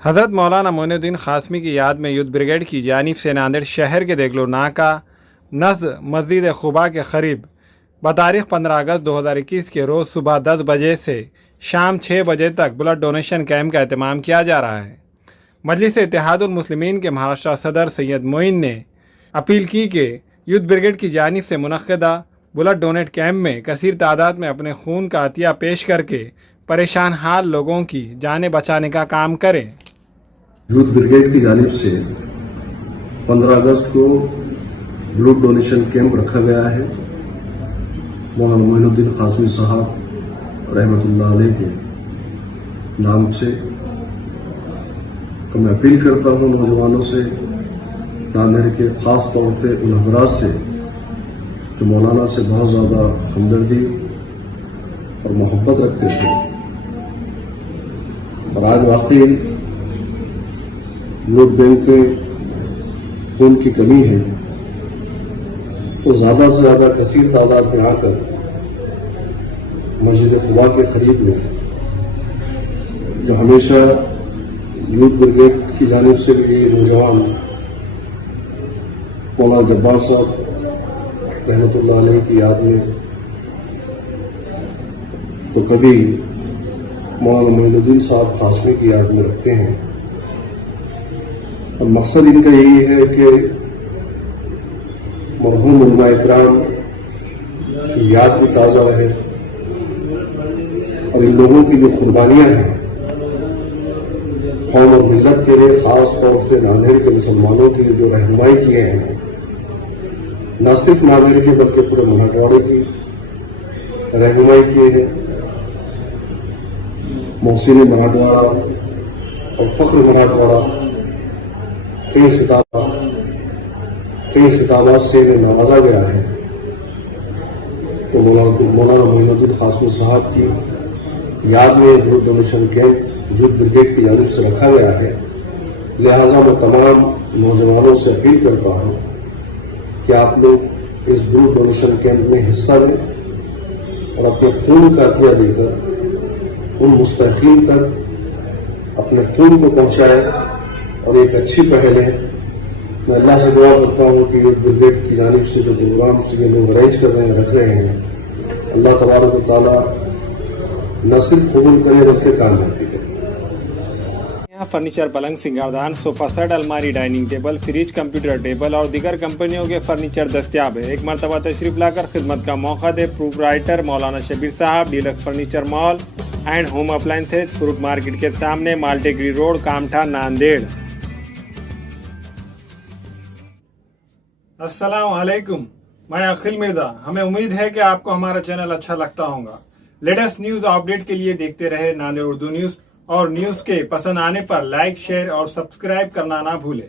حضرت مولانا معین الدین قاسمی کی یاد میں یوتھ بریگیڈ کی جانب سے ناندیڑ شہر کے دیگلو ناکا نزد مسجد قباء کے قریب بتاریخ 15 اگست 2021 کے روز صبح 10 بجے سے شام 6 بجے تک بلڈ ڈونیشن کیمپ کا اہتمام کیا جا رہا ہے۔ مجلس اتحاد المسلمین کے مہاراشٹر صدر سید معین نے اپیل کی کہ یوتھ بریگیڈ کی جانب سے منعقدہ بلڈ ڈونیٹ کیمپ میں کثیر تعداد میں اپنے خون کا عطیہ پیش کر کے پریشان حال لوگوں کی جانیں بچانے کا کام کریں۔ یوتھ بریگیڈ کی جانب سے 15 اگست کو بلڈ ڈونیشن کیمپ رکھا گیا ہے۔ مولانا معین الدین قاسمی صاحب رحمۃ اللہ علیہ کے نام سے تو میں اپیل کرتا ہوں نوجوانوں سے، ناندیڑ کے خاص طور سے ان حضرات سے جو مولانا سے بہت زیادہ ہمدردی اور محبت رکھتے تھے، اور آج واقعی بلڈ بینک میں خون کی کمی ہے، تو زیادہ سے زیادہ کثیر تعداد میں آ کر مسجد قباء کے قریب میں، جو ہمیشہ یوتھ بریگیڈ کی جانب سے بھی نوجوان مولانا جبار صاحب رحمۃ اللہ علیہ کی یاد میں، تو کبھی مولانا معین الدین صاحب قاسمی کی یاد میں رکھتے ہیں، اور مقصد ان کا یہی ہے کہ مرحوم علماء اکرام کی یاد بھی تازہ رہے، اور ان لوگوں کی جو قربانیاں ہیں قوم اور ملت کے لیے، خاص طور سے ناندیڑ کے مسلمانوں کی جو رہنمائی کیے ہیں، نہ صرف ناندیڑ کی بلکہ پورے مراٹھواڑے کی رہنمائی کیے ہیں، محسن مراٹھواڑہ اور فخر مراٹھواڑہ کئی خطابات سے انہیں نوازا گیا ہے۔ تو مولانا معین الدین قاسمی صاحب کی یاد میں blood donation camp youth brigade کی جانب سے رکھا گیا ہے، لہذا میں تمام نوجوانوں سے اپیل کرتا ہوں کہ آپ لوگ اس بلڈ ڈونیشن کیمپ میں حصہ لیں اور اپنے خون کا عطیہ دے کر ان مستحقین تک اپنے خون کو پہنچائیں، اور ایک اچھی پہل ہے۔ میں اللہ سے دعا کرتا ہوں کہ یوتھ بریگیڈ کی جانب سے جو پروگرام سے لوگ ارینج کر رہے ہیں، رکھ رہے ہیں، اللہ تبارک و تعالیٰ نہ صرف قبول کرے بلکہ کامیابی کرے۔ یہاں فرنیچر، پلنگ، سنگاردان، صوفہ سیٹ، الماری، dining table, fridge, computer table اور دیگر کمپنیوں کے فرنیچر دستیاب ہے۔ ایک مرتبہ تشریف لا کر خدمت کا موقع دے۔ پروپرائٹر مولانا شبیر صاحب، deluxe furniture mall and home appliances, fruit market کے سامنے، مالٹیگری روڈ، کامٹھا، ناندیڑ۔ السلام علیکم، میں عقیل مرزا۔ ہمیں امید ہے کہ آپ کو ہمارا چینل اچھا لگتا ہوگا۔ لیٹسٹ نیوز اپڈیٹ کے لیے دیکھتے رہے ناندیڑ اردو نیوز، اور نیوز کے پسند آنے پر لائک، شیئر اور سبسکرائب کرنا نہ بھولیں۔